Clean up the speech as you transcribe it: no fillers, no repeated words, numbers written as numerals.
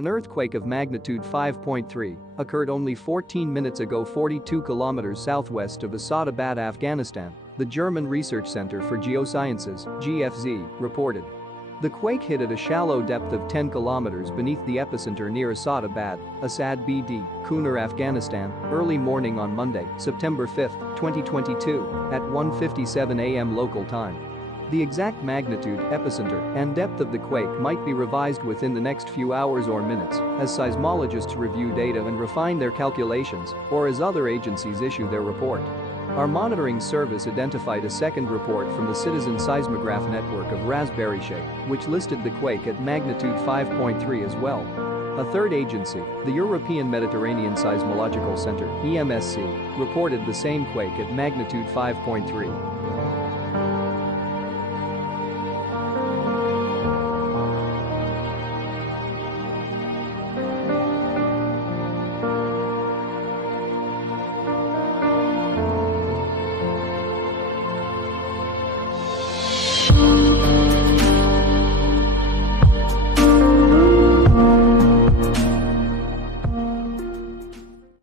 An earthquake of magnitude 5.3 occurred only 14 minutes ago 42 kilometers southwest of Asadābād, Afghanistan, the German Research Center for Geosciences (GFZ) reported. The quake hit at a shallow depth of 10 kilometers beneath the epicenter near Assad-Abad, Asad-Abad, Kunar, Afghanistan, early morning on Monday, September 5, 2022, at 1:57 a.m. local time. The exact magnitude, epicenter, and depth of the quake might be revised within the next few hours or minutes as seismologists review data and refine their calculations, or as other agencies issue their report. Our monitoring service identified a second report from the Citizen Seismograph network of Raspberry Shape, which listed the quake at magnitude 5.3 as well. A third agency, the European Mediterranean Seismological Center (EMSC), reported the same quake at magnitude 5.3.